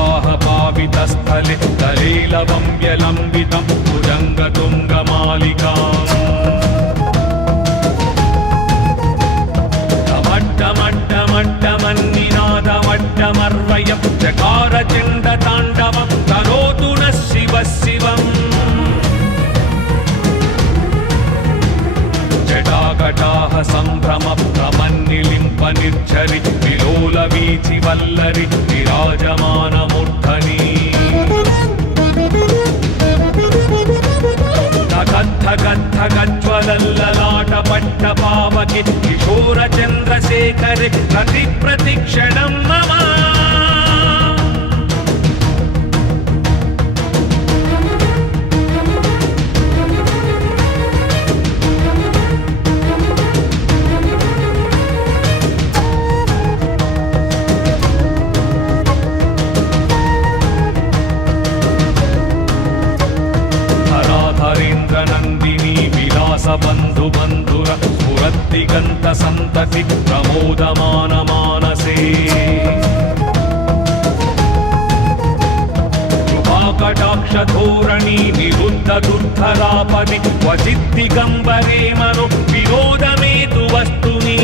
प्रवाह पावितस्थले तलेलवम्यलम्बितं भुजङ्गतुङ्गमालिकाम् मट्टमट्टमन्निनादमट्टमर्वयं चकारचण्डताण्डवं करोतु नः शिवः शिवम् जटाकटाः सम्भ्रमप्रमन्निलिम्पनिर्झरि विलोलवीचिवल्लरि विराजमानमूर्धनि गज्वलल्ललाटपट्टपावके किशोरचन्द्रशेखरे प्रतिक्षणं मम नंदिनी विलास बंधु बंधुर स्फुरद्दिगंत संतति प्रमोदमान मानसे कृपाकटाक्ष धोरणी निरुद्ध दुर्धरापदि क्वचिद्दिगंबरे मनो विनोदमेतु वस्तुनि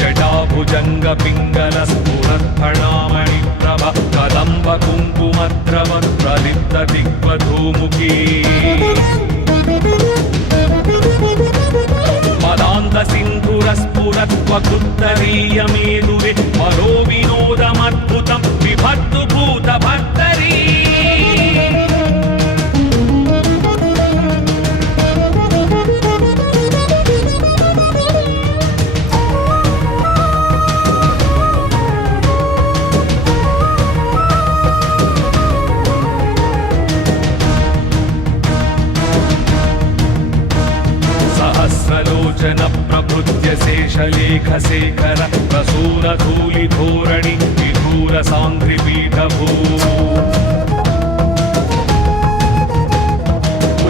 जटाभुजंग पिंगल स्फुरत्फणामणि प्रभ कदम्ब कुङ्कुमद्रव प्रलिप्त दिग्वधूमुखी पदान्त सिन्धुरस्फुरत्वकृत्तरीयमेदुरे मनो विनोदमद्भुतं विभक्तु भूतभर्तरी सहस्रलोचन प्रभृत्य शेषलेखशेखर प्रसूनधूलिधोरणि विधूर साङ्घ्रिपीठभू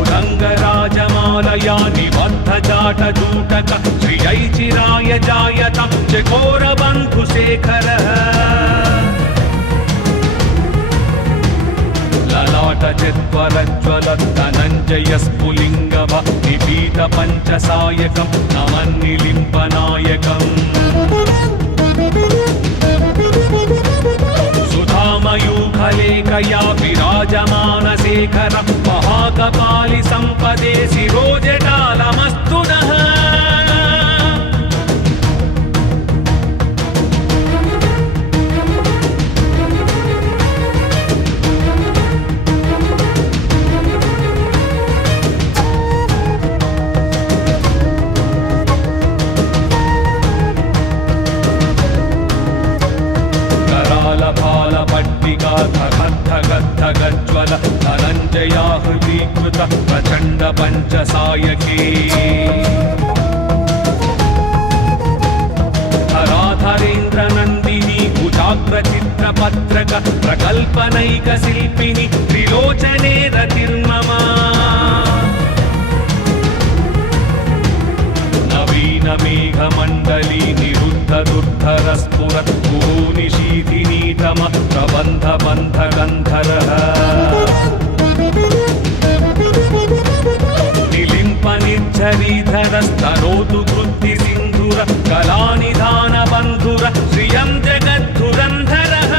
उदङ्गराजमालया निबद्धजाटजूटक श्रियैचिराय जायतं चकोरबन्धुशेखरः ललाटचित्वरज्वलद्धनञ्जयस्फुलिङ्गभ निपीतपञ्चसायकं नमन्निलिम्पनायकम् सुधामयूखलेखया विराजमानशेखर महाकपालि सम्पदे शिरोजटालमस्तु नः पट्टिका धगद्धगद्धगज्वल धनञ्जयाहृतीकृत प्रचण्ड पञ्चसायके धराधरेन्द्र नन्दिनी कुचाग्रचित्रपत्रक प्रकल्पनैकशिल्पिनि त्रिलोचने रतिर्मम नवीनमेघमण्डली निरुद्ध दुर्धरस्फुरत् निशीथिनीतम प्रबन्ध बन्धगन्धरः निलिम्प निर्झरीधरस्तनोतु कृत्ति सिन्धुर कलानिधान बन्धुर श्रियं जगद्धुरन्धरः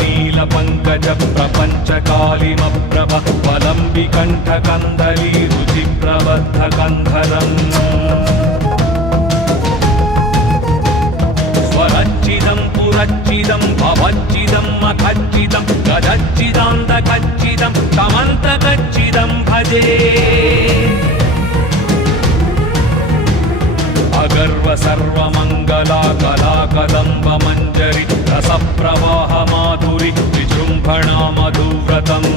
नील पंकज प्रपंच कालिमप्रभ वलंबिकंठ कंदली रुचि प्रबद्ध कंधरम् स्वरच्चिदं पुरच्चिदं भवच्चिदं मखच्चिदं गजच्चिदान्तकच्चिदं तमन्तकच्चिदं भजे अगर्व सर्वमंगला कला कदम्ब मंजरी रस प्रवाह माधुरी विजृंभणा मधुव्रतम्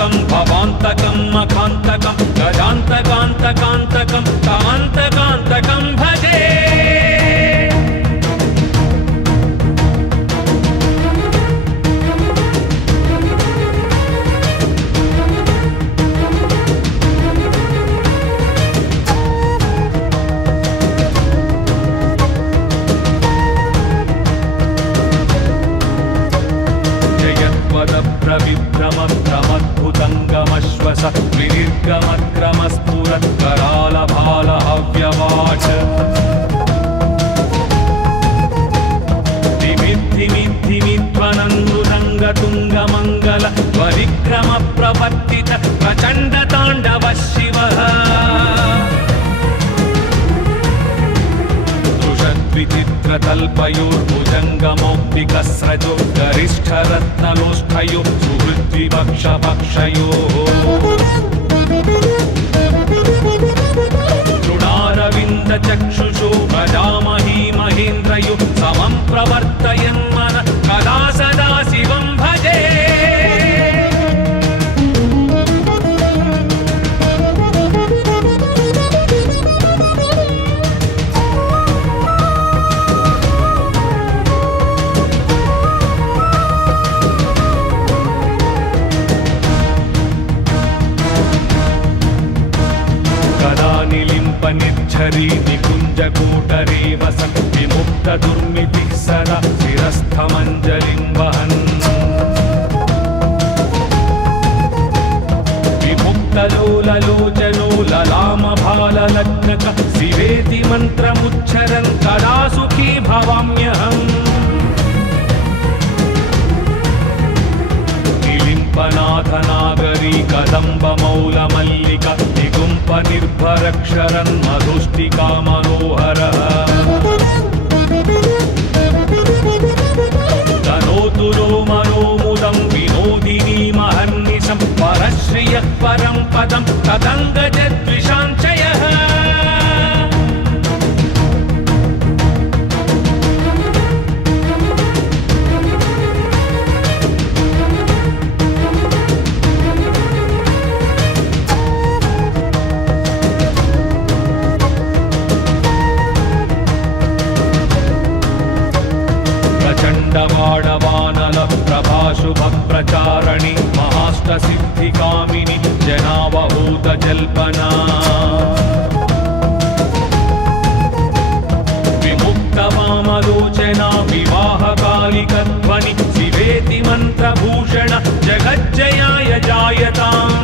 महान्तकं भवान्तकं मखान्तकं गजान्तकान्तकान्तकं कान्तकान्तकं भजे। प्रविक्रमद्भुतङ्गमश्वस विनिर्गमक्रमस्फुरत्करालभालहव्यवाच धिमिद्धिमिद्धिमिध्वनन्दुरङ्गतुङ्गमङ्गल परिक्रमप्रवर्तित प्रचण्डताण्डव शिवः विचित्रतल्पयोर्भुजङ्गमौक्तिकस्रजो गरिष्ठरत्नलोष्ठयो सुहृद्विपक्षपक्षयोः तृणारविन्दचक्षुषो भजामहि महेन्द्रयो समं प्रवर्तयन्मन कदा सदा शिवं भजे। निर्झरी निकुञ्जकूटरे वसन् विमुक्तदुर्मितिः सदा शिरस्थमञ्जलिं वहन् विमुक्तलोललोचनो ललामभाललग्नक शिवेति मन्त्रमुच्चरन् कदा सुखी भवाम्यहम्। निलिम्पनाथनागरी कदम्बमौलमल्लिका निगुम्पनिर्भरक्षरन् मधुष्टिका मनोहरः तनोतु नो मनोमुदं विनोदिनीमहर्निशं परश्रियः परं पदं तदङ्गजद्विषाञ्चयः। चण्डवाडवानल प्रभाशुभप्रचारिणि महाष्टसिद्धिकामिनि जनावहूतजल्पना विमुक्तवामलोचना विवाहकालिकध्वनि शिवेति मन्त्रभूषण जगज्जयाय जायताम्।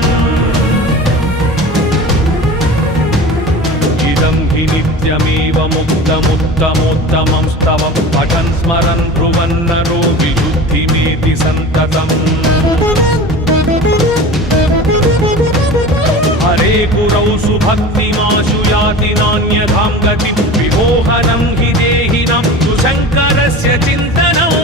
इदं हि नित्यमेव मुक्तमुत्तमोत्तमं स्तव पठन् स्मरन् ब्रुवन्नरो विशुद्धिमेति सन्ततम्। हरे पुरौ सुभक्तिमाशु याति नान्यथां गतिं विमोहनं हि देहिनां सुशङ्करस्य चिन्तनम्।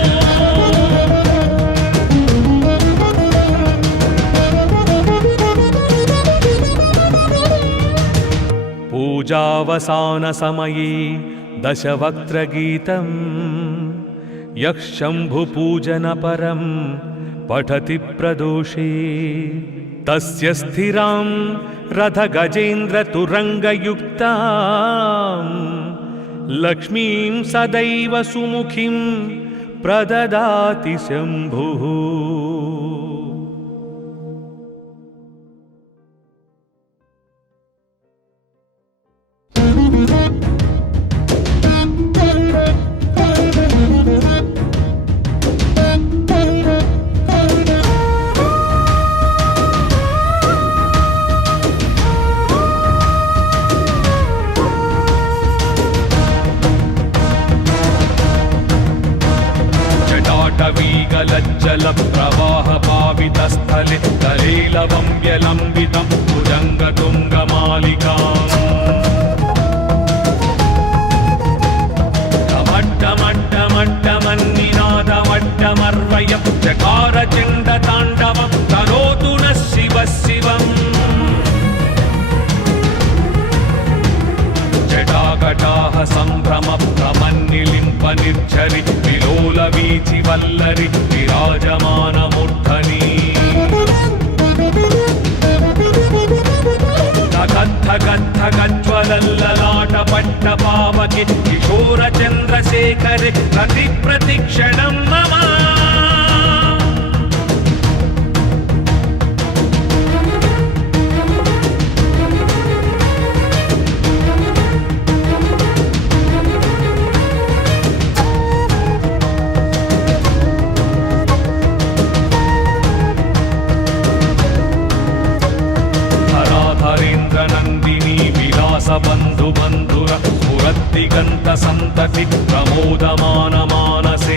पूजावसानसमये दशवक्त्रगीतं यः शम्भुपूजनपरं पठति प्रदोषे तस्य स्थिरां रथगजेन्द्रतुरङ्गयुक्तां लक्ष्मीं सदैव सुमुखीं प्रददाति शम्भुः। जलप्रवाहपावितस्थले तलेलवं व्यलम्बितं भुजङ्गतुङ्गमालिकाम् कमट्टमट्टमट्टमन्निनादमट्टमर्वयं चकारचण्डताण्डवं करोतु नः शिवः शिवम्। जटाकटाः सम्भ्रमप्रमन्निलिम्पनिर्झरि विलोलवीचिवल्लरि विराजमानमूर्धनि प्रतिक्षणं मम नंदिनी विलास बंधु बंधुर स्फुरद्दिगंत संतति प्रमोदमान मानसे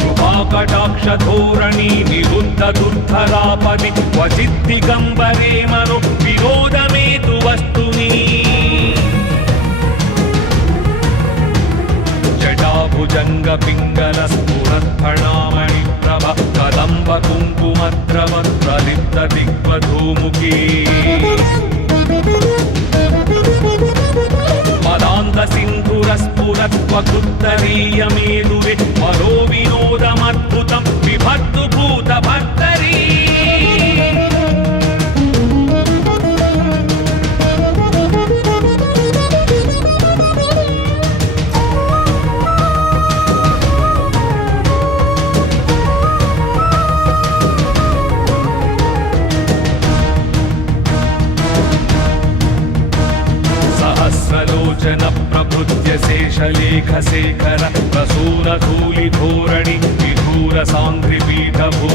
कृपाकटाक्ष धोरणी निरुद्ध दुर्धरापदि क्वचिद्दिगंबरे मनो विनोदमेतु वस्तुनि जटाभुजंग पिंगल स्फुरत्फणामणि प्रभ कदम्ब कुङ्कुमद्रव प्रलिप्त दिग्वधूमुखी पदान्त सिन्धुरस्फुरत्वकृत्तरीयमेरुवे मनो विनोदमद्भुतं विभक्तु भूतभर्तरी सहस्रलोचन प्रभृत्य शेषलेख शेखर प्रसून धूलि धोरणि विधूर सांघ्रिपीठभू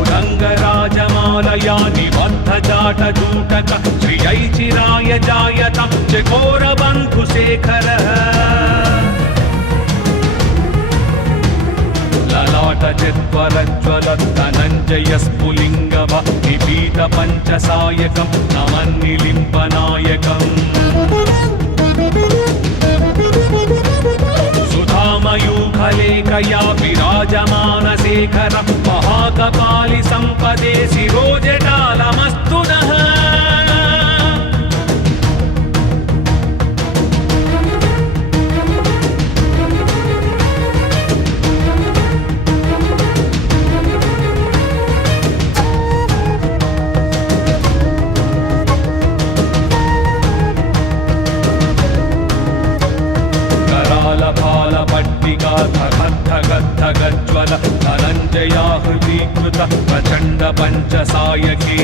उदङ्गराजमालया निबद्ध जाटजूटक श्रियैचिराय जायतं चकोरबन्धुशेखरः ललाट चित्वरज्वलत्तनञ्जय स्फुलिङ्गव निपीत पञ्चसायकं नमन्निलिम्बनायकम् सुधामयूखलेखया विराजमानशेखर महाकपालि सम्पदे शिरोजटालमस्तु नः पट्टिका धगद्धगज्ज्वल धनञ्जया हृदीकृत प्रचण्ड पञ्चसायकी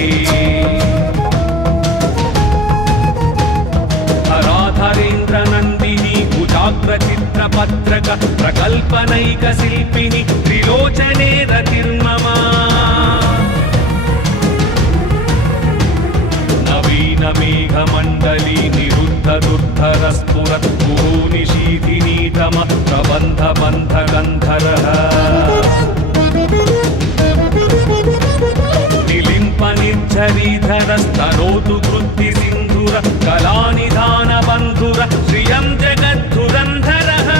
धराधरेन्द्र नन्दिनी कुजाग्रचित्रपत्रक प्रकल्पनैक शिल्पिनि त्रिलोचने रतिर्मम नवीन मेघमण्डली निरुद्ध दुर्धर स्फुरत् निशीथिनीतम प्रबन्ध बन्ध गन्धरः निलिम्प निर्झरीधरस्तनोतु कृत्ति सिन्धुर कलानिधान बन्धुर श्रियं जगद्धुरन्धरः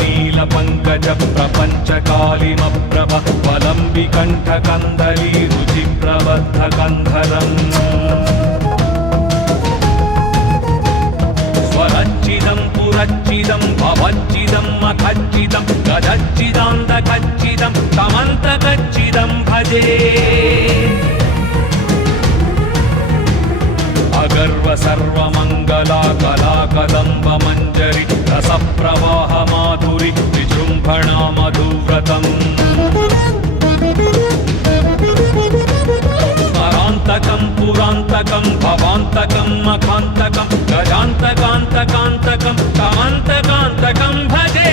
नील पंकज प्रपंच कालिम प्रभ वलंबि कंठ कंदली रुचि प्रबद्ध कंधरम् स्वरच्चिदं पुरच्चिदं भवच्चिदं मखच्चिदं गदच्चिदान्तकच्चिदं तमन्तकच्चिदं भजे अगर्व सर्वमङ्गला कला कदम्ब मञ्जरि रसप्रवाह माधुरि विजृम्भणा मधुव्रतम् स्मरान्तकं पुरान्तकं भवान्तकं मखान्तकं गजान्तकान्तकान्तकं तमन्तकान्तकं भजे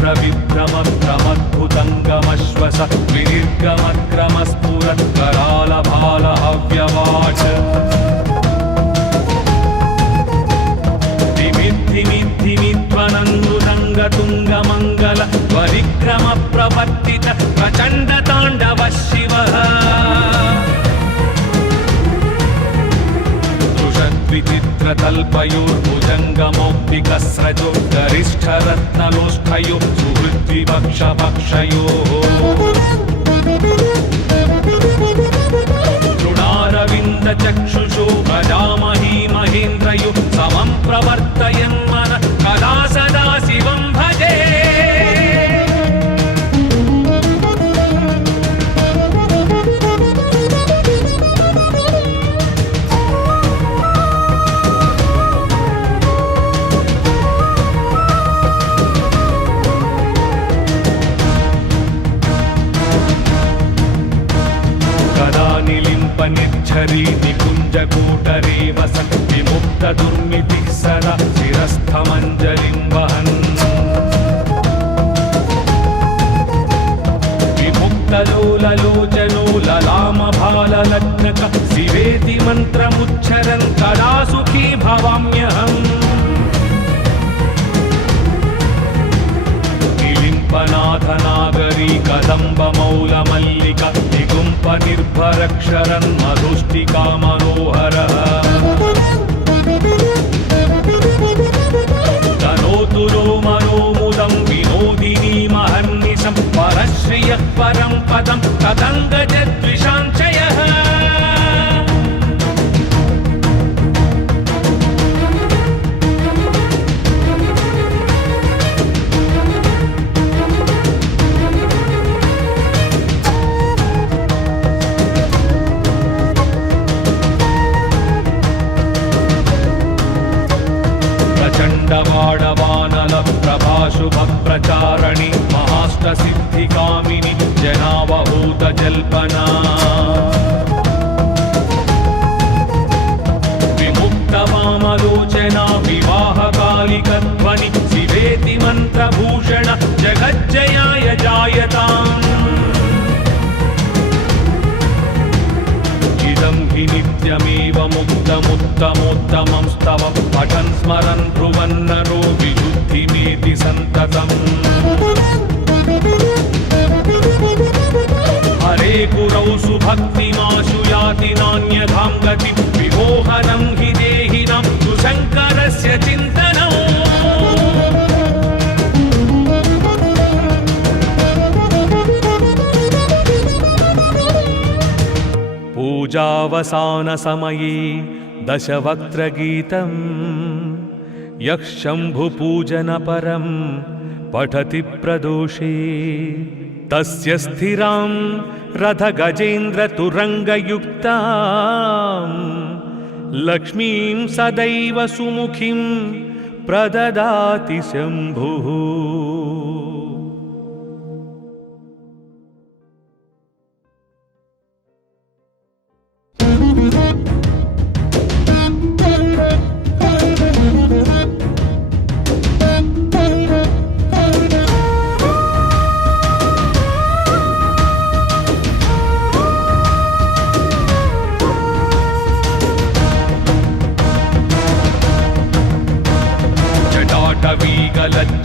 प्रविक्रमद्भुतङ्गमश्वस विनिर्गमक्रमस्फुरत्करालभालहव्यवाच तुरङ्गतुङ्गमङ्गल परिक्रम प्रवर्तित प्रचण्ड ताण्डव शिवः दृशद्विचित्रतल्पयोर्भुजङ्गमौक्तिकस्रजो गरिष्ठरत्नलोष्ठयो सुहृद्विपक्षपक्षयोः तृणारविन्दचक्षुषो भजामहि महेन्द्रयो समं प्रवर्तयन् मन कदा सदा शिवं भजे निर्झरी निकुञ्जकूटरे वसन् विमुक्तदुर्मितिः सदा शिरस्थमञ्जलिं वहन् विमुक्तलोललोचनो ललामभाललग्नक शिवेति मन्त्रमुच्चरन् कदा सुखी भवाम्यहम् निलिम्पनाथनागरी कदम्बमौलमल्लिका निर्भरक्षरन् मधुष्टिका मनोहरः तनोतु नो मनोमुदं विनोदिनी महर्निशं परश्रियः परं पदं तदङ्गजद्विषाञ्चयः वाडवानल प्रभाशुभ प्रचारणि महाष्टसिद्धिकामिनि जनावहूत जल्पना विमुक्तवामलोचना विवाहकालिकध्वनि शिवेति मन्त्रभूषण जगज्जयाय जायताम् इदं हि नित्यमेव मुक्तमुत्तमोत्तमं स्तव पठन् स्मरन् ब्रुवन्नरो विशुद्धिमेति सन्ततम् हरे पुरौ सुभक्तिमाशु याति नान्यथां गतिं विमोहनं हि देहिनां सुशङ्करस्य चिन्तनम् पूजावसानसमये दशवक्त्रगीतं यः शम्भुपूजनपरं पठति प्रदोषे तस्य स्थिरां रथगजेन्द्रतुरङ्गयुक्तां लक्ष्मीं सदैव सुमुखीं प्रददाति शम्भुः।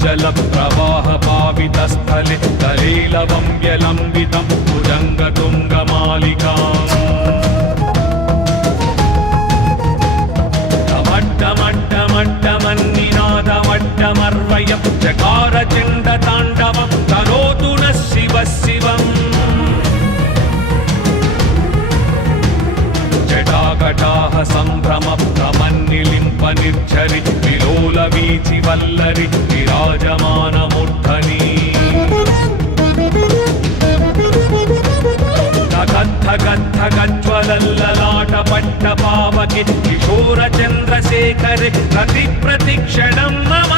जल प्रवाह पावितस्थले तलेलवं व्यलम्बितं भुजङ्गतुङ्गमालिकाम् टमट्टमट्टमट्टमन्निनादमट्टमर्वयं चकारचण्डताण्डवं करोतु नः शिवः शिवम् जटाकटाः सम्भ्रमप्रमन्निलिम्प निर्झरि विलोलवीचि वल्लरि विराजमानमूर्धनि गज्ज्वलल्ललाटपट्टपावके किशोरचन्द्रशेखरे प्रतिक्षणं मम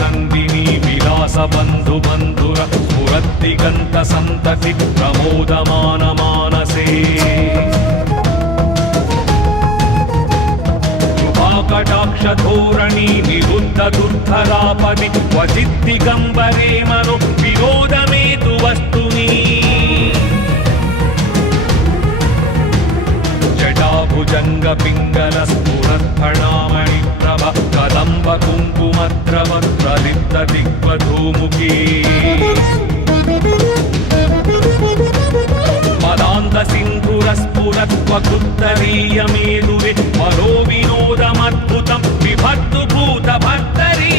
नन्दिनी विलास बन्धु बन्धुर स्फुरद्दिगन्त सन्तति प्रमोदमान मानसे कटाक्षधोरणि निरुद्ध दुर्धरापदि क्वचिद्दिगम्बरे मनो विनोदमेतु वस्तुनि जटाभुजङ्ग पिङ्गल स्फुरत्फणामणिप्रभ कदम्ब कुङ्कुमद्रव प्रलिप्त दिग्वधूमुखी पदान्त सिन्धुरस्फुरत्वकृत्तरीयमेदुवे मनो विनोदमद्भुतं विभक्तु भूतभर्तरी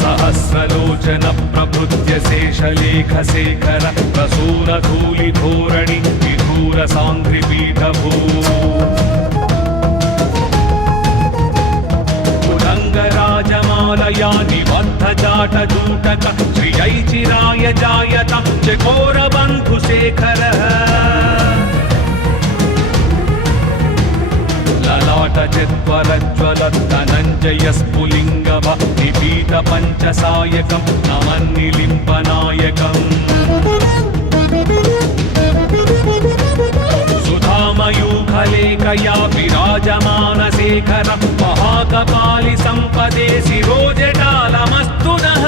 सहस्रलोचन प्रभृत्य शेषलेखशेखर प्रसूनधूलिधोरणि विधूर साङ्घ्रिपीठभू कुरङ्गराजमालया निबद्धजाटजूटक श्रियैचिराय जायतं चकोरबन्धुशेखरः ललाटचित्वरज्वलद्धनञ्जयस्फुलिङ्गभ निपीतपञ्चसायकं नमन्निलिम्पनायकम् सुधामयूखलेखया विराजमानशेखर महाकपालिसम्पदे शिरोजटालमस्तु नः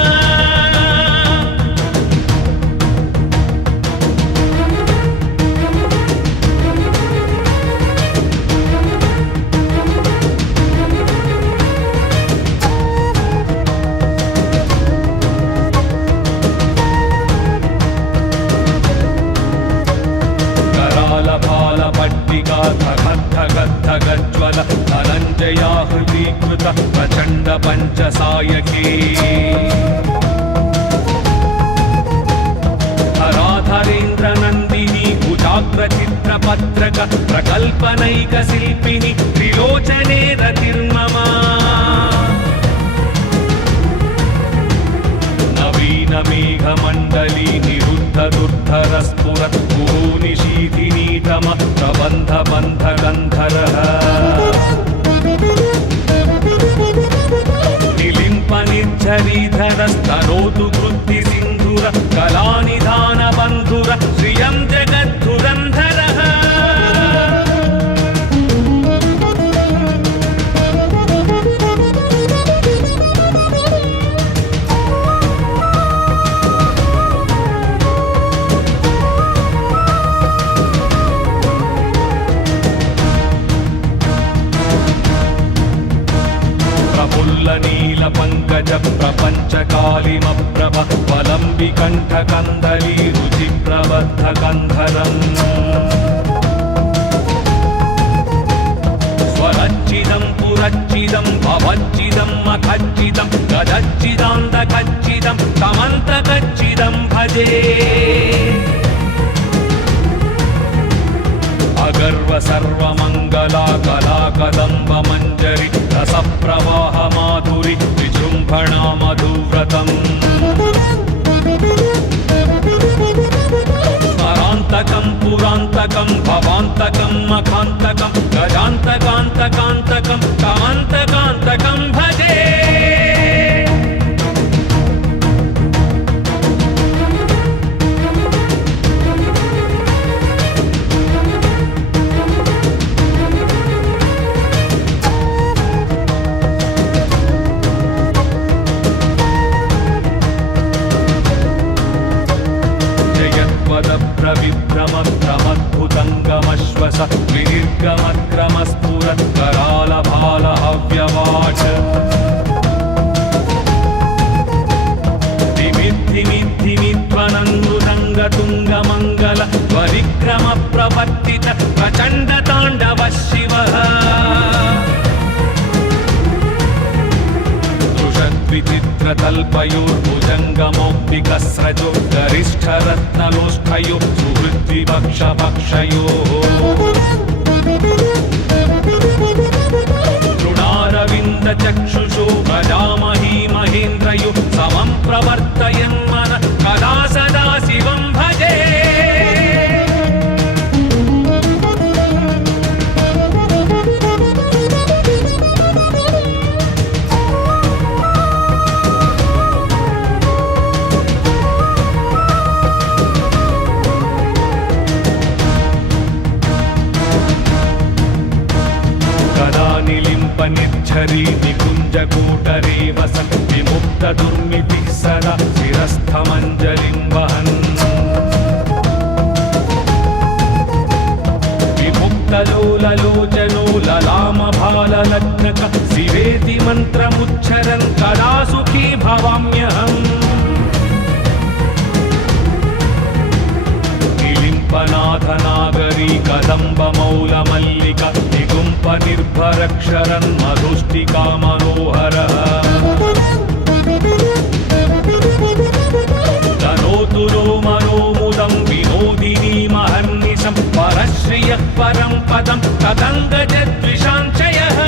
पट्टिका धगद्धगद्धगज्वल धनञ्जयाहृतीकृत प्रचण्ड पञ्चसायकी धराधरेन्द्रनन्दिनी कुजाग्रचित्रपत्रक प्रकल्पनैकशिल्पिनि त्रिलोचने रतिर्मम नवीनमेघमण्डली निरुद्ध दुर्धरस्फुरत् निशीथिनीतम प्रबन्धबन्धगन्धरः निलिम्पनिर्झरीधरस्तनोतु कृत्तिसिन्धुर कलानिधानबन्धुर श्रियं जगद्धुरन्धरः नीलपङ्कज प्रपञ्चकालिमप्रभ वलम्बिकण्ठकन्धरी रुचिप्रबद्धकन्धरम् स्वरच्चिदं पुरच्चिदं भवच्चिदं मखच्चिदं गदच्चिदान्तकच्चिदं तमन्तकच्चिदं भजे अगर्व सर्वमङ्गला कला कदम्ब मञ्जरि रसप्रवाह माधुरि विजृम्भणा मधुव्रतम् स्मरान्तकं पुरान्तकं भवान्तकं मखान्तकं गजान्तकान्तकान्तकं कान्तकान्तकं भजे प्रविक्रमद्भुतङ्गमश्वस विनिर्गमक्रमस्फुरत्करालभालहव्यवाच दिमिद्धिमिद्धिमिध्वनन्दुरङ्गतुङ्गमङ्गल परिक्रमप्रवर्तित प्रचण्डताण्डव शिवः विचित्रतल्पयोर्भुजङ्गमौक्तिकस्रजो गरिष्ठरत्नलोष्ठयो सुहृद्विपक्षपक्षयोः तृणारविन्दचक्षुषो भजामहि महेन्द्रयो समं प्रवर्तयन् मन कदा सदा शिवं भजे निखरी निकुञ्जकूटरे वसन् विमुक्तदुर्मितिः सदा शिरस्थमञ्जलिं वहन् विमुक्तलोललोचनो ललामभाललग्नक शिवेति मन्त्रमुच्चरन् कदा सुखी भवाम्यहम् निलिम्पनाथनागरी कदम्बमौलमल्लिक निगुम्पनिर्भरक्षरन् मधुष्टिका मनोहरः तनोतु नो मनोमुदं विनोदिनीमहर्निशं परश्रियः परं पदं तदङ्गजद्विषाञ्चयः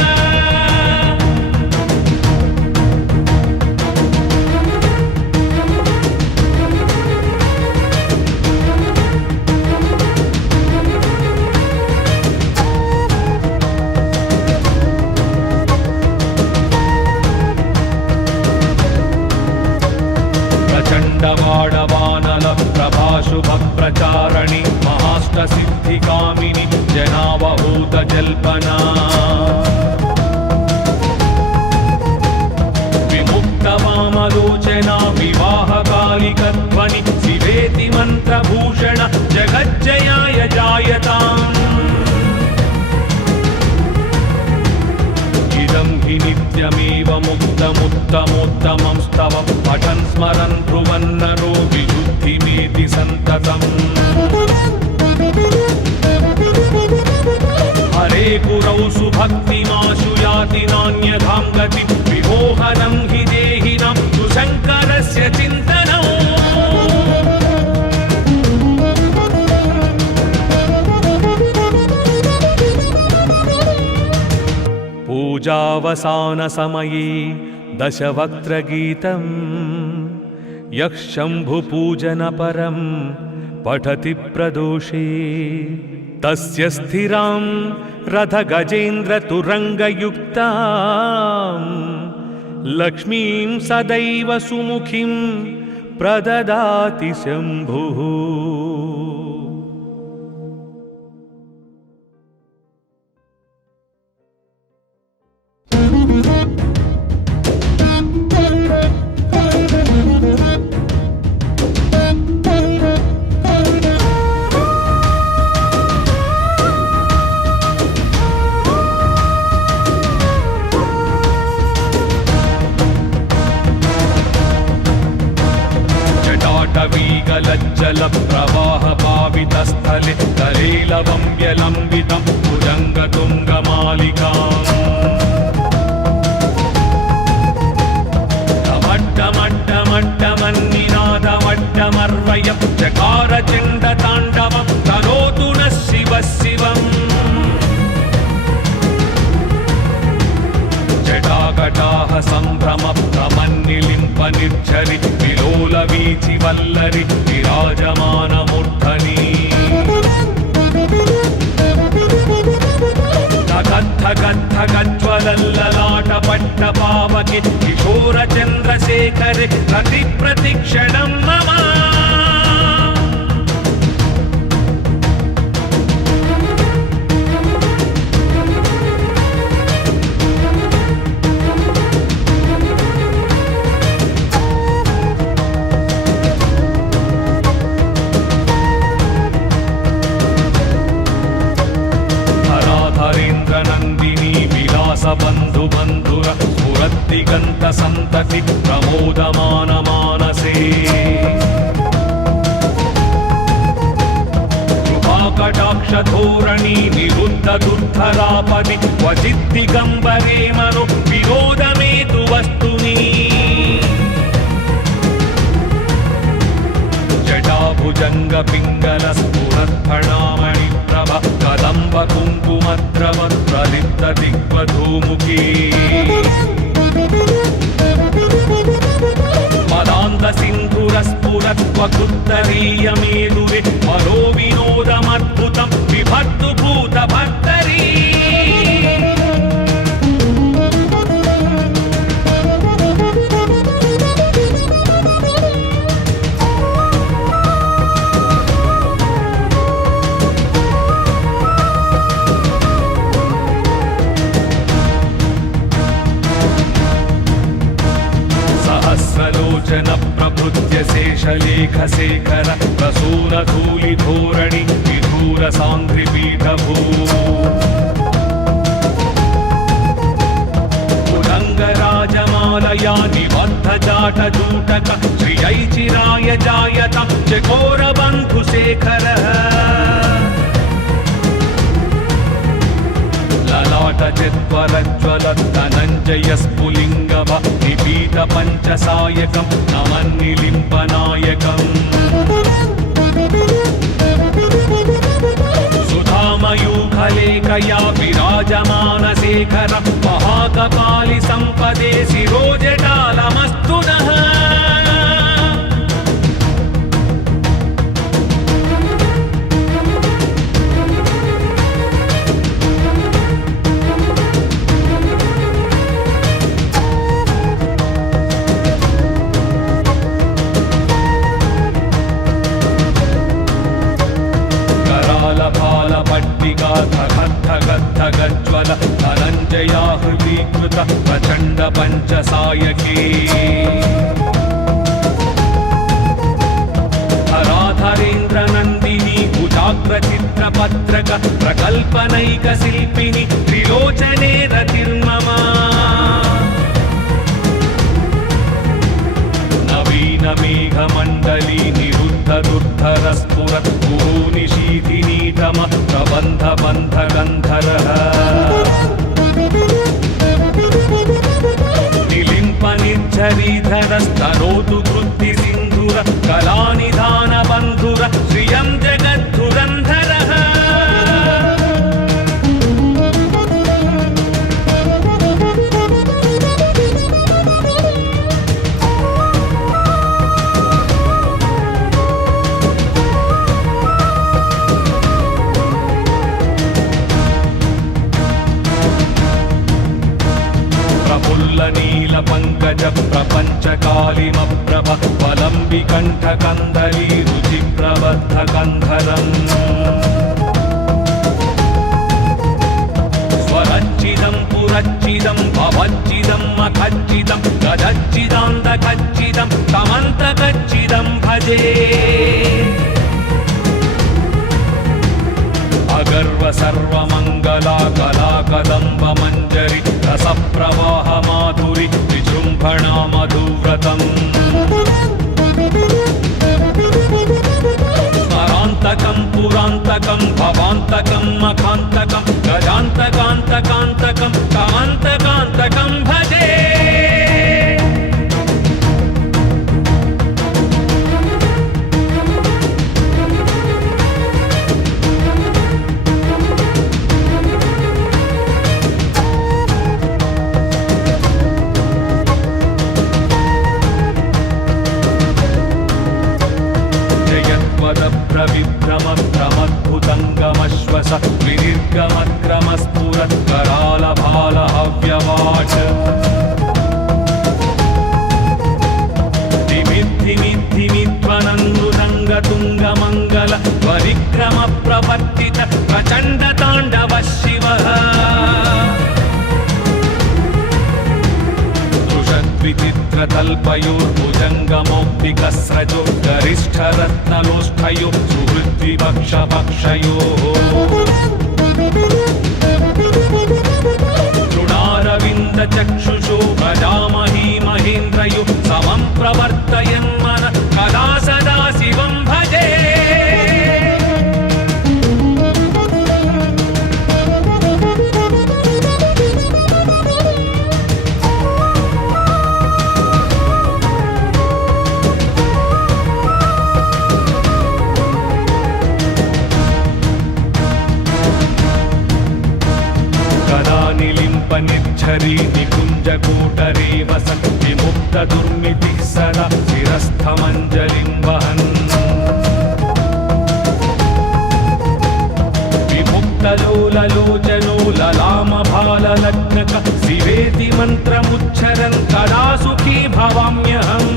प्रचण्डवाडवानल प्रभाशुभप्रचारणि महाष्टसिद्धिकामिनि जनावहूतजल्पना विमुक्तवामलोचना विवाहकालिकध्वनि शिवेति मन्त्रभूषण जगज्जयाय जायताम् इदं हि नित्यमेव मुक्तमुत्तमोत्तमं स्तव पठन् स्मरन् ब्रुवन्नरो विशुद्धिमेति सन्ततम् हरे पुरौ सुभक्तिमाशु याति नान्यथां गतिं विमोहनं हि देहिनां सुशङ्करस्य चिन्तनम् पूजावसानसमये दशवक्त्रगीतं यः शम्भुपूजनपरं पठति प्रदोषे तस्य स्थिरां रथगजेन्द्रतुरङ्गयुक्तां लक्ष्मीं सदैव सुमुखीं प्रददाति शम्भुः जलप्रवाहपावितस्थले तलेलवं व्यलम्बितं भुजङ्गतुङ्गमालिकाम् टमट्टमट्टमट्टमन्निनादमट्टमर्वयं चकारचण्डताण्डवं करोतु नः शिवः शिवम् जटाकटाः सम्भ्रमप्रमन्निलिम्पनिर्झरि विलोलवीचिवल्लरि विराजमानमूर्धनि गद्धगद्धगज्ज्वलल्ललाटपट्टपावके किशोरचन्द्रशेखरे प्रतिप्रतिक्षणं मम नन्दिनी विलासबन्धु बन्धुर स्फुरद्दिगन्त सन्तति प्रमोदमान मानसे कृपाकटाक्षधोरणी निरुद्ध दुर्धरापदि क्वचिद्दिगम्बरे मनो विनोदमेतु वस्तुनि जटाभुजङ्गपिङ्गलस्फुरत्फणामणिप्रभ कदम्बकुङ्कुमद्रव प्रलिप्तदिग्वधूमुखी मदान्तसिन्धुरस्फुरत्वकृत्तरीयमेरुवे मनोविनोदमद्भुतं विभर्तु भूतभर्तरी उदङ्गराजमालया निबद्धजाटजूटक श्रियै चिराय जायतं चकोरबन्धुशेखरः ललाटचित्वरज्ज्वल धनञ्जयस्फुलिङ्गभ निपीतपञ्चसायकं नमन्निलिम्पनायकम् सुधामयूखलेखया विराजमानशेखर महाकपालि सम्पदे शिरोजटालमस्तु नः पट्टिका धगद्धगद्धगज्ज्वल धनञ्जया हृदीकृत प्रचण्ड पञ्चसायके धराधरेन्द्रनन्दिनी कुचाग्रचित्रपत्रक प्रकल्पनैकशिल्पिनि त्रिलोचने रतिर्मम नवीनमेघमण्डली निरुद्धदुर्धरस्फुरत् निशीथिनीतम प्रबन्धबन्धगन्धरः निलिम्पनिर्झरीधरस्तनोतु कृत्तिसिन्धुर कलानिधानबन्धुर श्रियं जगद्धुरन्धरः नीलपङ्कज प्रपञ्चकालिमप्रभ वलम्बिकण्ठकन्धरी रुचिप्रबद्धकन्धरम् स्वरच्चिदं पुरच्चिदं भवच्चिदं मखच्चिदं गदच्चिदान्तकच्चिदं तमन्तकच्चिदं भजे अगर्व सर्वमङ्गला कला कदम्ब मञ्जरि रसप्रवाह माधुरि विजृम्भणा मधुव्रतम् स्मरान्तकं पुरान्तकं भवान्तकं मखान्तकं गजान्तकान्तकान्तकं कान्तकान्तकं भजे प्रविक्रमद्भुतङ्गमश्वस विनिर्गमक्रमस्फुरत्करालभालहव्यवाच धिमिद्धिमिद्धिमिध्वनन्दुरङ्गतुङ्गमङ्गल परिक्रमप्रवर्तित प्रचण्डताण्डव शिवः विचित्रतल्पयोर्भुजङ्गमौक्तिकस्रजो गरिष्ठरत्नलोष्ठयो सुहृद्विपक्षपक्षयोः तृणारविन्दचक्षुषो भजामहि महेन्द्रयो समं प्रवर्तयन्मन कदा सदा शिवं भजे निर्झरी निकुञ्जकूटरे वसन् विमुक्तदुर्मितिः सदा शिरस्थमञ्जलिं वहन् विमुक्तलोललोचनो ललामभाललग्नक शिवेति मन्त्रमुच्चरन् कदा सुखी भवाम्यहम्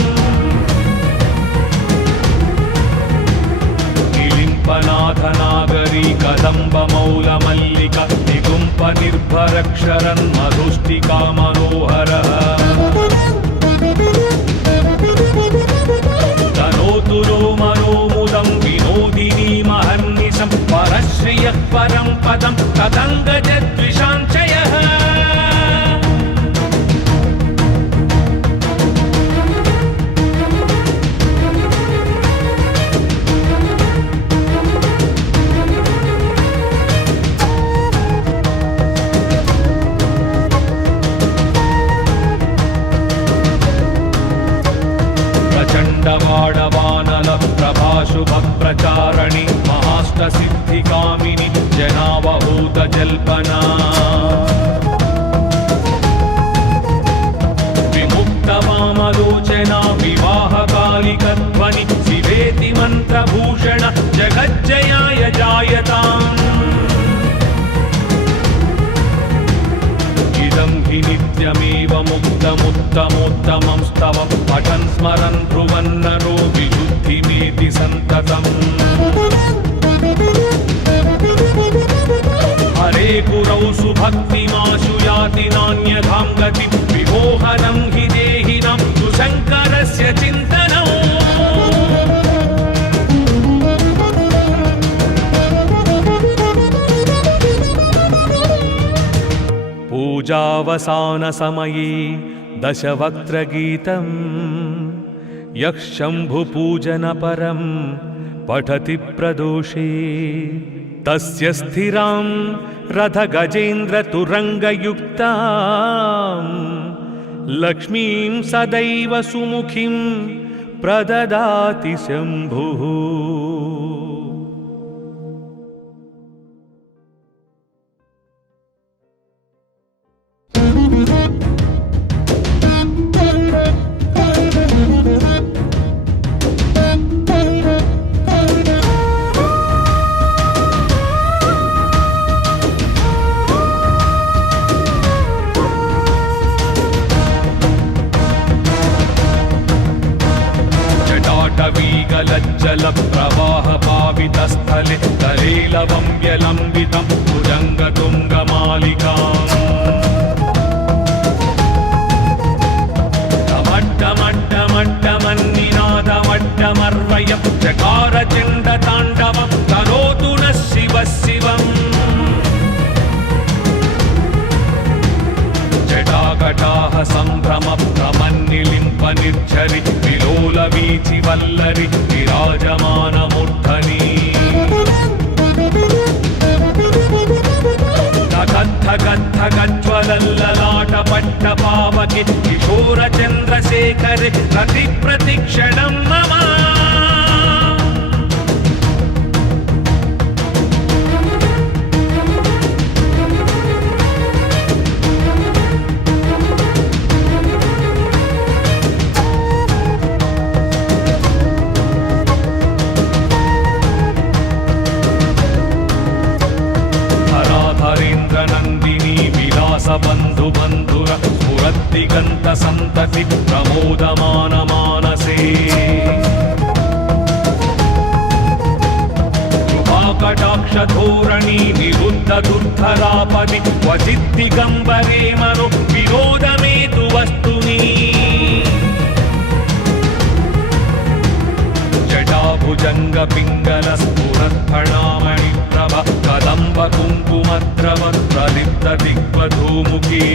निलिम्पनाथनागरी कदम्बमौलमल्लिक निगुम्पनिर्भरक्षरन् मधुष्टिका मनोहरः तनोतु नो मनोमुदं विनोदिनीमहर्निशं परश्रियः परं पदं तदङ्गजद्विषाञ्चयः प्रचण्डवाडवानल प्रभाशुभप्रचारणि महाष्टसिद्धिकामिनि जनावहूतजल्पना विमुक्तवामलोचना विवाहकालिकध्वनि शिवेति मन्त्रभूषण जगज्जयाय जायताम् इदं हि नित्यमेव मुक्तमुत्तमोत्तमं स्तव पठन् स्मरन् ब्रुवन्नरो विशुद्धिमेति सन्ततम् हरे गुरौ सुभक्तिमाशु याति नान्यथां गतिं विमोहनं हि देहिनां सुशङ्करस्य चिन्तनम् पूजावसानसमये दशवक्त्रगीतं यः शम्भुपूजनपरं पठति प्रदोषे तस्य स्थिरां रथगजेन्द्रतुरङ्गयुक्तां लक्ष्मीं सदैव सुमुखीं प्रददाति शम्भुः। जलप्रवाहपावितस्थले तलेलवं व्यलम्बितं भुजङ्गतुङ्गमालिकाम् टमट्टमट्टमट्टमन्निनादमट्टमर्वयं चकारचण्डताण्डवं करोतु नः शिवः शिवम् जटाकटाः सम्भ्रमप्रमन्निलिम्पनिर्झरि विलोलवीचि वल्लरि विराजमानमूर्धनि धगद्धगद्धगज्ज्वलल्ललाटपट्टपावके किशोरचन्द्रशेखरे प्रतिप्रतिक्षणं मम नन्दिनी विलास बन्धु बन्धुर स्फुरद्दिगन्त सन्तति प्रमोदमान मानसे कृपाकटाक्ष धोरणी निरुद्ध दुर्धरापदि क्वचिद्दिगम्बरे मनो विनोदमेतु वस्तुनि जटाभुजङ्ग पिङ्गल स्फुरत्फणामणि कदम्ब कुङ्कुमद्रव प्रलिप्त दिग्वधूमुखी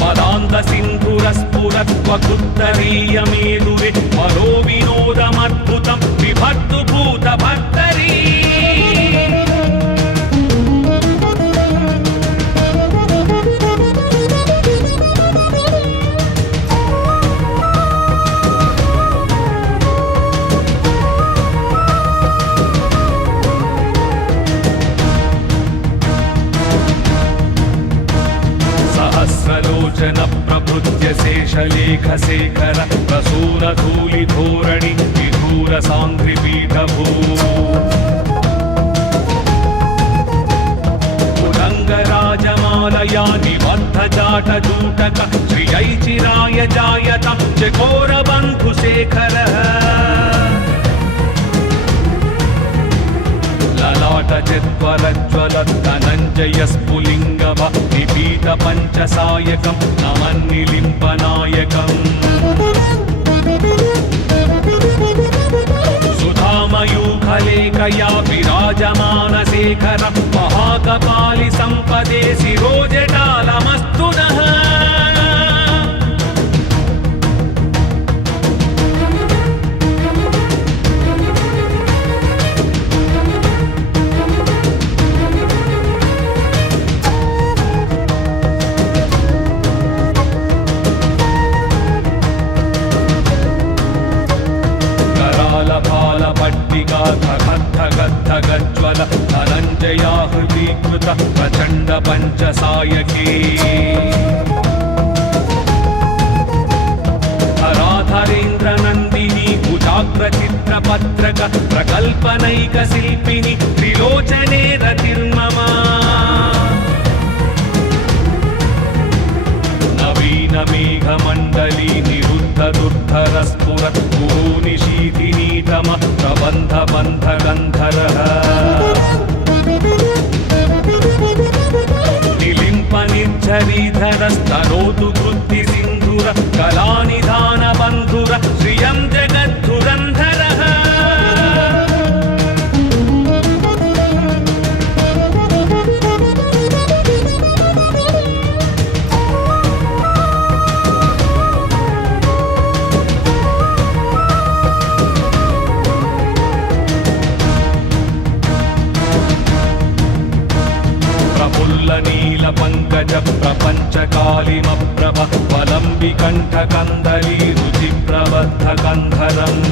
पदान्त सिन्धुरस्फुरत्वकृत्तरीयमेरुरे मनो विनोदमद्भुतं विभक्तु भूतभर्तरी सहस्रलोचन प्रभृत्य शेषलेखशेखर प्रसूनधूलिधोरणि विधूर साङ्घ्रिपीठभू तुरङ्गराजमालया निबद्धजाटजूटक श्रियैचिराय जायतं चकोरबन्धुशेखरः ललाटचित्वरज्वलद्धनञ्जयस्फुलिङ्गव निपीतपञ्चसायकं नमन्निलिम्पनायकम् सुधामयूख हंसलेखया विराजमानशेखर महाकपालि सम्पदे शिरोजटालमस्तु नः पट्टिका धगद्धगद्धगज्ज्वल धनञ्जयाहृतीकृत प्रचण्ड पञ्चसायकी धराधरेन्द्रनन्दिनी कुचाग्रचित्रपत्रक प्रकल्पनैकशिल्पिनि त्रिलोचने रतिर्मम नवीनमेघमण्डली निरुद्धदुर्धरस्फुरत् गुरुनिशीथिनीतम प्रबन्धबन्धगन्धरः निलिम्पनिर्झरीधरस्तनोतु कृत्तिसिन्धुर कलानिधानबन्धुर श्रियं जगद्धुरन्धरः नीलपङ्कज प्रपञ्चकालिमप्रभ वलम्बिकण्ठकन्दली रुचिप्रबद्धकन्धरम्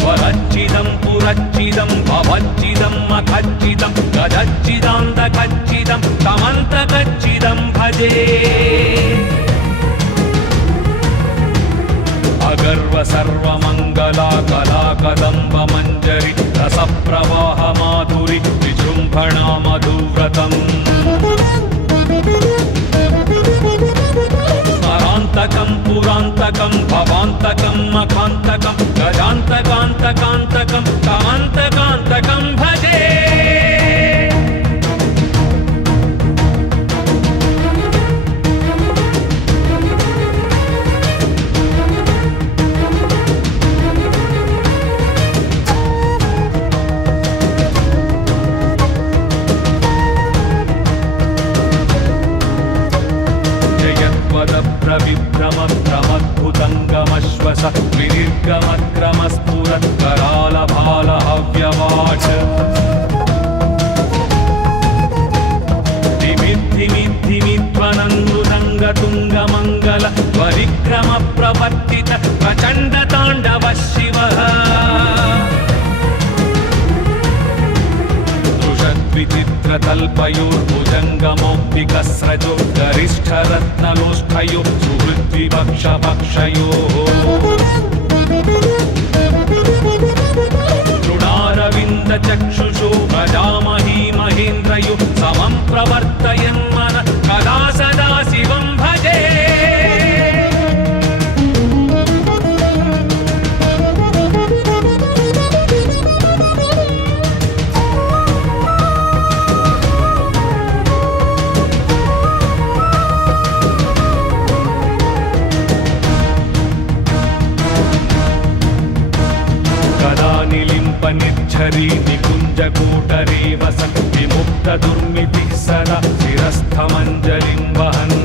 स्वरच्चिदं पुरच्चिदं भवच्चिदं मखच्चिदं गजच्चिदान्तकच्चिदं तमन्तकच्चिदं भजे अगर्व सर्वमङ्गला कला कदम्ब मञ्जरि रसप्रवाह माधुरि विजृम्भणा मधुव्रतम् स्मरान्तकं पुरान्तकं भवान्तकं मखान्तकं गजान्तकान्तकान्तकं तमन्तकान्तकं भजे प्रविक्रमद्भुतङ्गमश्वस विनिर्गमक्रमस्फुरत्करालभालहव्यवाट् धिमिद्धिमिद्धिमिध्वनन्मृदङ्गतुङ्गमङ्गल परिक्रमप्रवर्तित प्रचण्डताण्डव शिवः विचित्रतल्पयोर्भुजङ्गमौक्तिकस्रजो गरिष्ठरत्नलोष्ठयो सुहृद्विपक्षपक्षयोः तृणारविन्दचक्षुषो भजामहि महेन्द्रयो समं प्रवर्तयन्मन कदा सदा शिवं भजे निर्झरी निकुञ्जकूटरे वसन् विमुक्तदुर्मितिः सदा शिरस्थमञ्जलिं वहन्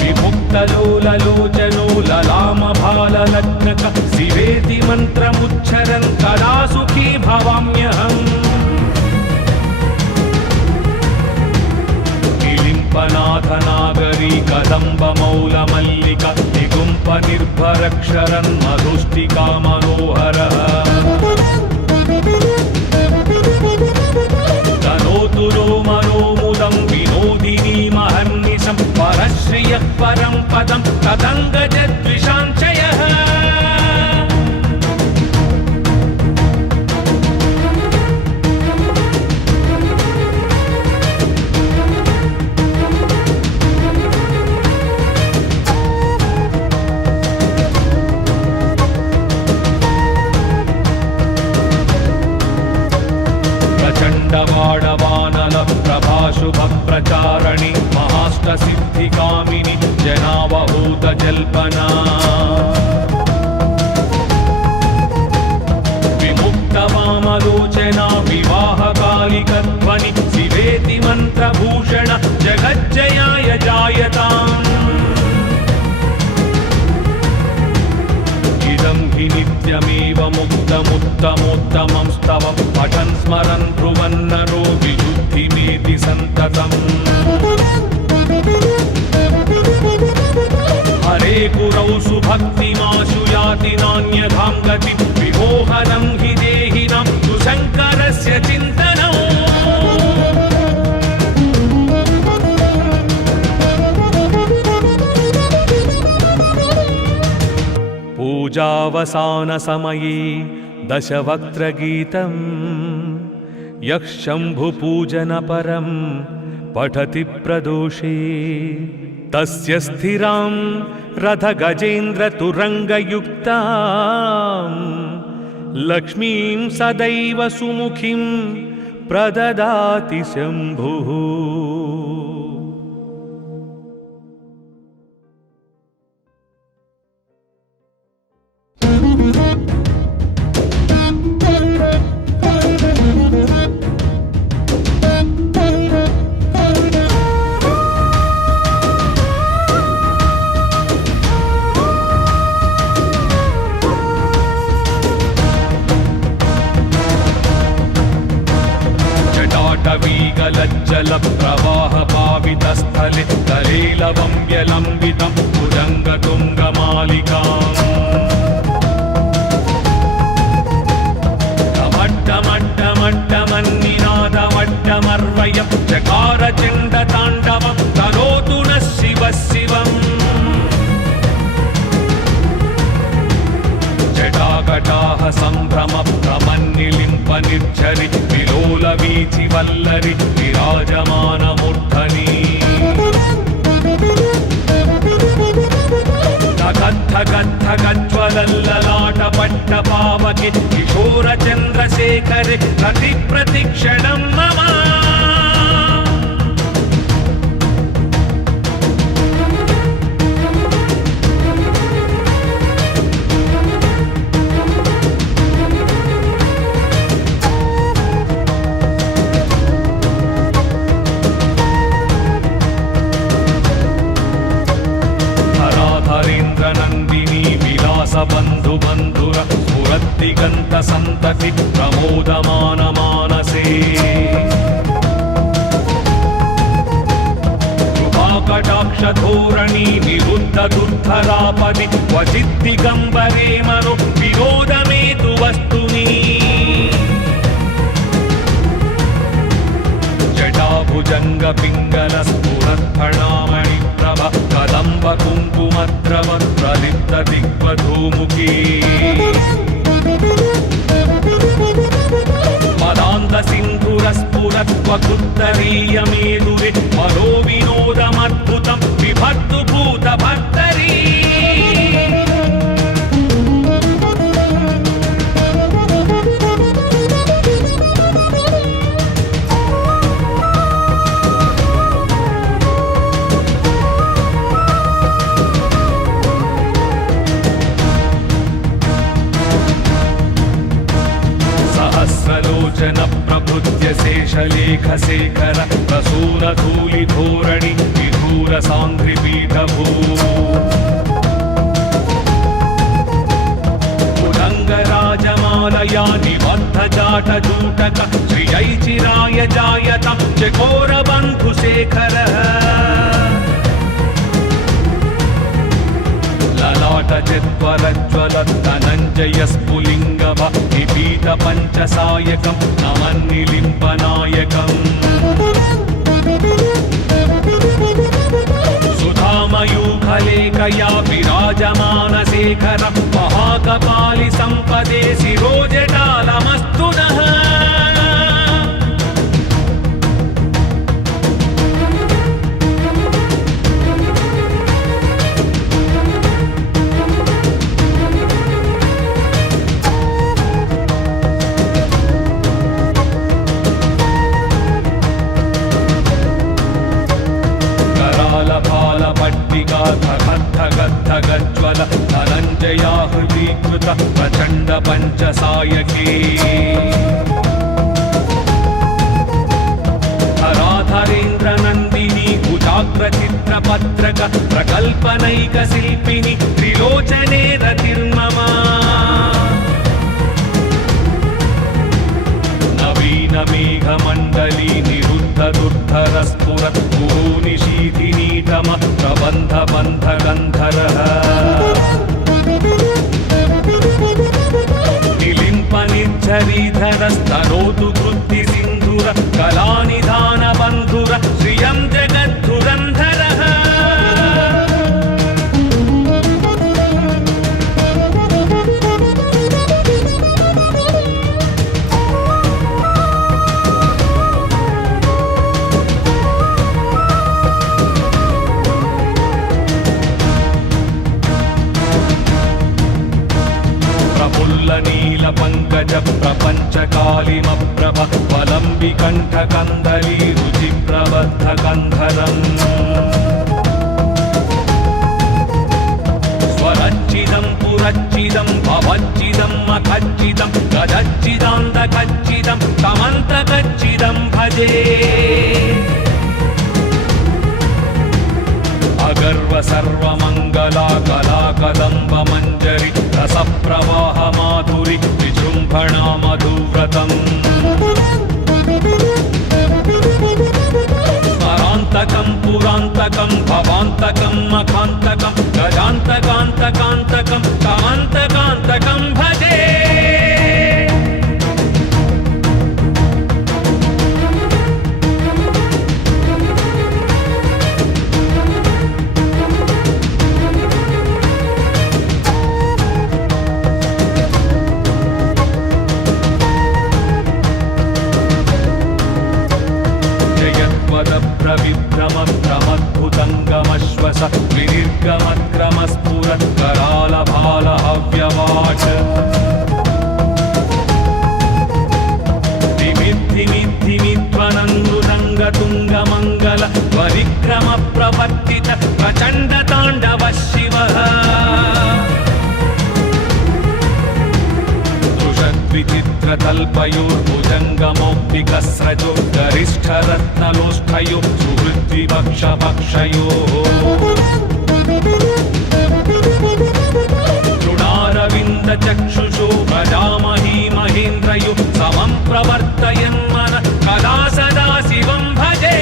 विमुक्तलोललोचनो ललामभाललग्नक शिवेति मन्त्रमुच्चरन् कदा सुखी भवाम्यहम् निलिम्पनाथनागरी कदम्बमौलमल्लिक निगुम्पनिर्भरक्षरन् मधुष्टिका मनोहरः तनोतु नो मनोमुदं विनोदिनीमहर्निशं परश्रियः परं पदं तदङ्गजद्विषाञ्चयः जल्पना विमुक्तवामलोचना विवाहकालिकध्वनि शिवेति मन्त्रभूषण जगज्जयाय जायताम् इदं हि नित्यमेव मुक्तमुत्तमोत्तमं स्तव पठन् स्मरन् ब्रुवन्नरो विशुद्धिमेति सन्ततम् हरे पुरौ सुभक्तिमाशु याति नान्यथां गतिं विमोहनं हि देहिनां सुशङ्करस्य चिन्तनम् पूजावसानसमये दशवक्त्रगीतं यः शम्भुपूजनपरं पठति प्रदोषे तस्य स्थिरां रथगजेन्द्रतुरङ्गयुक्तां लक्ष्मीं सदैव सुमुखीं प्रददाति शम्भुः। जलप्रवाहपावितस्थले तलेलवं व्यलम्बितं भुजङ्गतुङ्गमालिकाम् कमट्टमट्टमट्टमन्निनादमट्टमर्वयं चकारचण्डताण्डवं करोतु नः शिवः शिवम् जटाकटाः सम्भ्रमभ्रमन्निलिम्प निर्झरि विलोलवीचि वल्लरि विराजमानमूर्धनि धगद्धगद्धगज्ज्वलल्ललाटपट्टपावके किशोरचन्द्रशेखरे प्रतिप्रतिक्षणं मम नन्दिनी विलास बन्धु बन्धुर स्फुरद्दिगन्त सन्तति प्रमोदमान मानसे कृपाकटाक्ष धोरणी निरुद्ध दुर्धरापदि क्वचिद्दिगम्बरे मनो विनोदमेतु वस्तुनि जटाभुजङ्ग पिङ्गल स्फुरत्फणामणि कदम्ब कुङ्कुमद्रव प्रलिप्त दिग्वधूमुखी पदान्त सिन्धुरस्फुरत्वकुत्तरीयमेदुरे मनो विनोदमद्भुतं विभक्तु भूतभर्तरी सहस्रलोचन प्रभृत्य शेषलेखशेखर प्रसूनधूलिधोरणि विधूर साङ्घ्रिपीठभू उदङ्गराजमालया निबद्धजाटजूटक श्रियैचिराय जायतं चकोरबन्धुशेखरः ललाटचित्वरज्ज्वलद्धनञ्जयस्फुलिङ्गभ निपीतपञ्चसायकं नमन्निलिम्पनायकम् सुधामयूखलेखया विराजमानशेखर महाकपालि सम्पदे शिरोजटालमस्तु नः खगज्वल धनञ्जयाहृतीकृत प्रचण्ड पञ्चसायके धराधरेन्द्र नन्दिनी कुचाग्रचित्रपत्रक प्रकल्पनैक शिल्पिनि त्रिलोचने रतिर्मम नवीन मेघमण्डली निरुद्ध दुर्धरस्फुरत् निशीथिनीतम प्रबन्ध बन्ध गन्धरः निलिम्प निर्झरीधरस्तनोतु कृत्ति सिन्धुर कलानिधान बन्धुर श्रियं जगद्धुरन्धरः नील पंकज प्रपंच कालिम प्रभ वलंबि कंठ कंदली रुचि प्रबद्ध कंधरम् स्वरच्चिदं पुरच्चिदं भवच्चिदं मखच्चिदं गदच्चिदान्तकच्चिदं तमन्तकच्चिदं भजे अगर्व सर्वमङ्गला कला कदम्ब मञ्जरि रसप्रवाह माधुरि विजृम्भणा मधुव्रतम् स्मरान्तकं पुरान्तकं भवान्तकं मखान्तकं गजान्तकान्तकान्तकं कान्तकान्तकं भजे प्रविक्रमद्भुतङ्गमश्वस विनिर्गमक्रमस्फुरत् करालभालहव्यवाट् धिमिद्धिमिद्धिमिध्वनन्दुरङ्गतुङ्गमङ्गल परिक्रमप्रवर्तित प्रचण्डताण्डव शिवः विचित्रतल्पयोर्भुजङ्गमौक्तिकस्रजो गरिष्ठरत्नलोष्ठयो सुहृद्विपक्षपक्षयोः तृणारविन्दचक्षुषो भजामहि महेन्द्रयो समं प्रवर्तयन्मन कदा सदा शिवं भजे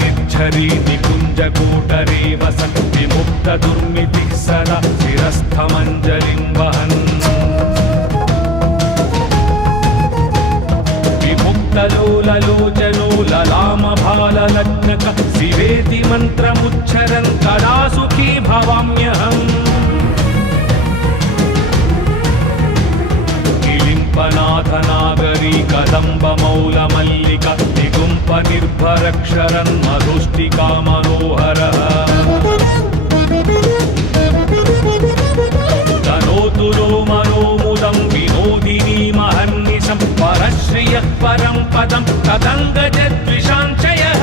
निर्झरी निकुञ्जकूटरे वसन् विमुक्त दुर्मितिः सदा शिरस्थमञ्जलिं वहन् विमुक्तलोललोचनो ललामभाललग्नक शिवेति मन्त्रमुच्चरन् तदा सुखी भवाम्यहम् नाथनागरी कदम्बमौलमल्लिक निगुम्प निर्भरक्षरन् मधुष्टिका मनोहरः तनोतु नो मनोमुदं विनोदिनी महर्निशं परश्रियः परं पदं तदङ्गजद्विषाञ्चयः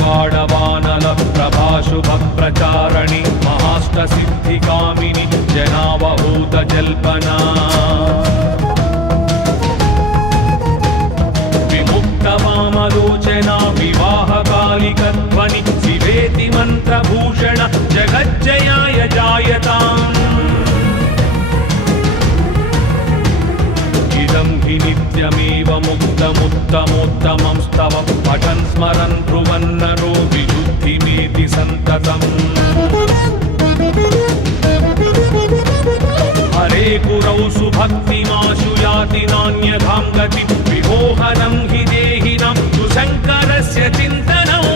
वाडवानल प्रभाशुभ प्रचारणि महाष्टसिद्धिकामिनि जनावहूत जल्पना विमुक्तवामलोचना विवाहकालिकध्वनि शिवेति मन्त्रभूषण जगज्जयाय जायताम् इदं हि नित्यमेव मुक्तमुत्तमोत्तमं स्तव पठन् स्मरन् ब्रुवन्नरो विशुद्धिमेति सन्ततम् हरे गुरौ सुभक्तिमाशु याति नान्यथां गतिं विमोहनं हि देहिनां सुशङ्करस्य चिन्तनम्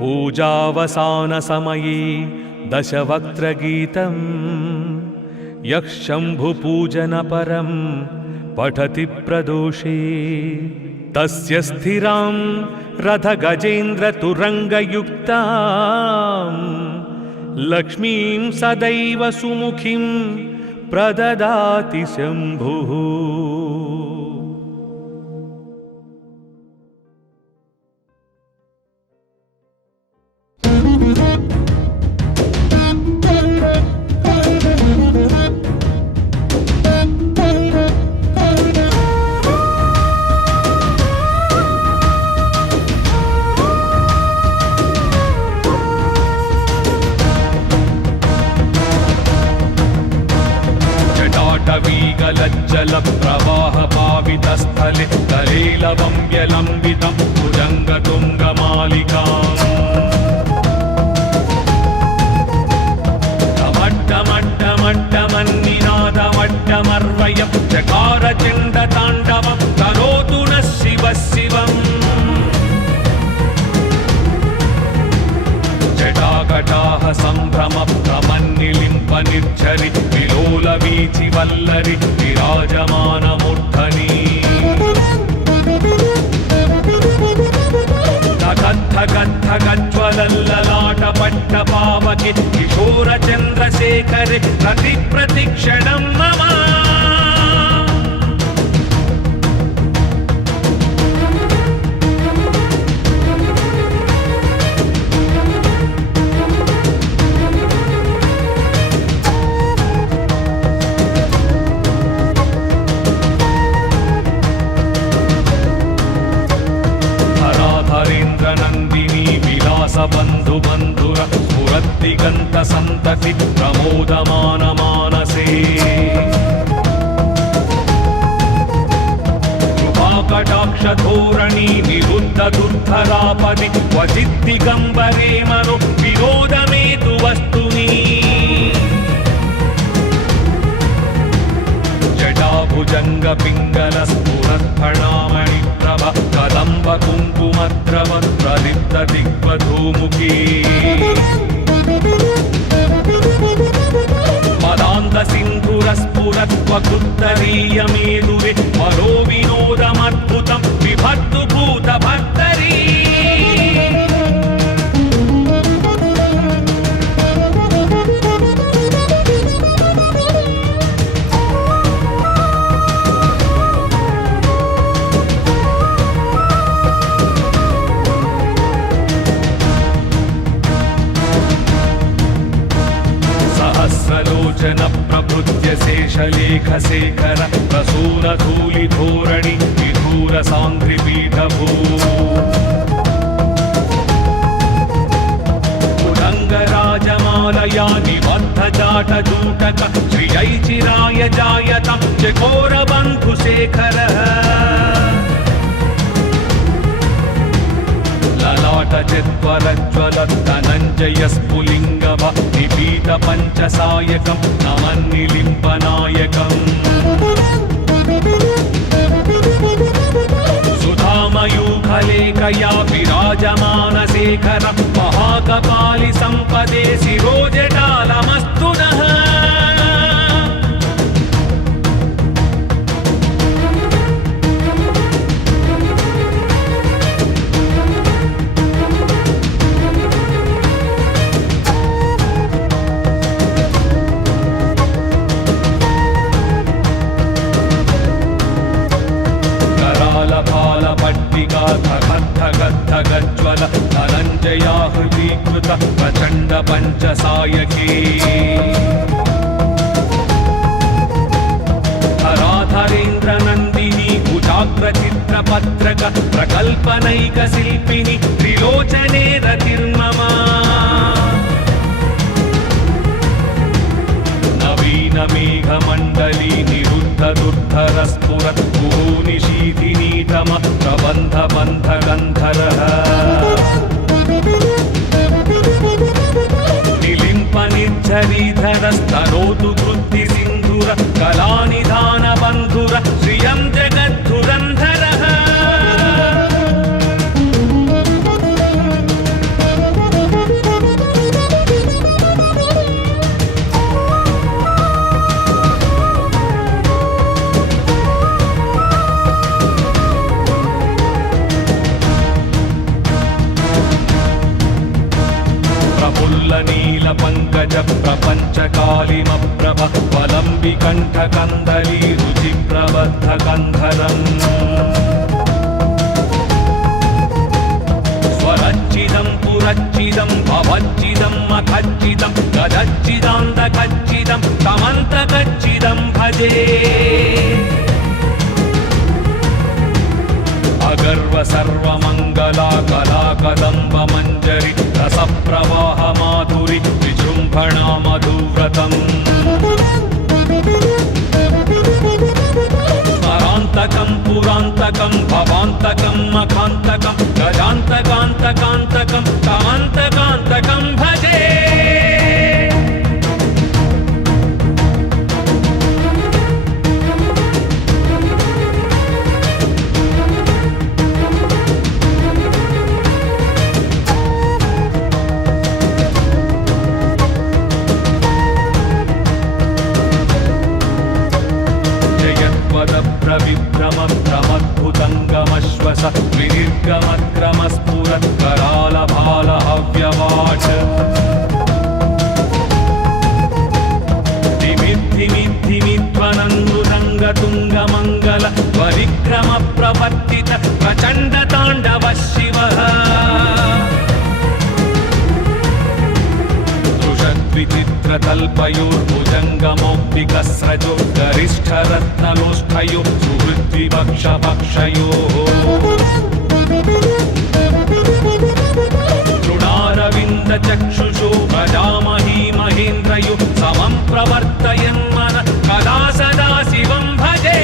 पूजावसानसमये दशवक्त्रगीतं यः शम्भुपूजनपरं पठति प्रदोषे तस्य स्थिरां रथगजेन्द्रतुरङ्गयुक्तां लक्ष्मीं सदैव सुमुखीं प्रददाति शम्भुः। जलप्रवाहपावितस्थले कलेलवं व्यलम्बितं भुजङ्गतुङ्गमालिकाम् टमट्टमट्टमट्टमन्निनादमट्टमर्वयं चकारचण्डताण्डवं करोतु नः शिवः शिवम् जटाकटाः सम्भ्रमप्रमन्निलिम्प निर्झरि विलोलवीचि वल्लरि विराजमानमूर्धनि धगद्धगद्धगज्ज्वलल्ललाटपट्टपावके किशोरचन्द्रशेखरे प्रतिक्षणं मम नन्दिनी विलास बन्धु बन्धुर स्फुरद्दिगन्त सन्तति प्रमोदमान मानसे कृपाकटाक्ष धोरणी निरुद्ध दुर्धरापदि क्वचिद्दिगम्बरे मनो विनोदमेतु वस्तुनि जटाभुजङ्ग पिङ्गल स्फुरत्फणामणि कदम्ब कुङ्कुमद्रव प्रलिप्त दिग्वधूमुखी पदान्त सिन्धुरस्फुरत्वकृत्तरीयमेदुरे मनो विनोदमद्भुतं विभक्तु भूतभर्तरी सहस्रलोचन प्रभृत्य शेषलेखशेखर प्रसूनधूलिधोरणि विधूर साङ्घ्रिपीठभू उदङ्गराजमालया निबद्धजाटजूटक श्रियैचिराय जायतं चकोरबन्धुशेखरः ललाटचित्वरज्ज्वलद्धनञ्जयस्फुलिङ्गभ निपीतपञ्चसायकं नमन्निलिम्पनायकम् सुधामयूखलेखया विराजमानशेखरं महाकपालि सम्पदे शिरोजटालमस्तु नः पट्टिका धगद्धगद्धगज्ज्वल धनञ्जयाहृतीकृत प्रचण्ड पञ्चसायकी धराधरेन्द्रनन्दिनी कुचाग्रचित्रपत्रक प्रकल्पनैकशिल्पिनि त्रिलोचने रतिर्मम नवीनमेघमण्डली निरुद्धदुर्धरस्फुरत् निशीथिनी प्रीतम प्रबन्ध बन्ध गन्धरः निलिम्प निर्झरीधरस्तनोतु कृत्ति सिन्धुर कलानिधान बन्धुर श्रियं जगद्धुरन्धरः नील पंकज प्रपंच कालिमप्रभ वलंबि कंठ कंदली रुचि प्रबद्ध कंधरम् स्वरच्चिदं पुरच्चिदं भवच्चिदं मखच्चिदं गदच्चिदान्तकच्चिदं तमन्तकच्चिदं भजे अगर्व सर्वमङ्गला कला कदम्ब मञ्जरि रसप्रवाह माधुरि विजृम्भणा मधुव्रतम् स्मरान्तकं पुरान्तकं भवान्तकं मखान्तकं गजान्तकान्तकान्तकं तमन्तकान्तकं भजे प्रविक्रमद्भुतङ्गमश्वस विनिर्गमक्रमस्फुरत्करालभालहव्यवाच धिमिद्धिमिद्धिमिध्वनन्दुरङ्गतुङ्गमङ्गल परिक्रमप्रवर्तित प्रचण्डताण्डव शिवः विचित्रतल्पयोर्भुजङ्गमौक्तिकस्रजो गरिष्ठरत्नलोष्ठयो सुहृद्विपक्षपक्षयोः तृणारविन्दचक्षुषो भजामहि महेन्द्रयो समं प्रवर्तयन्मन कदा सदा शिवं भजे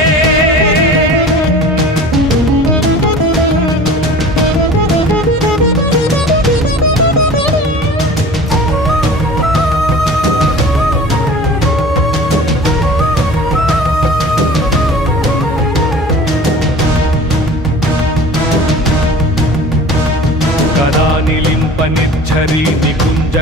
निर्झरी निकुंज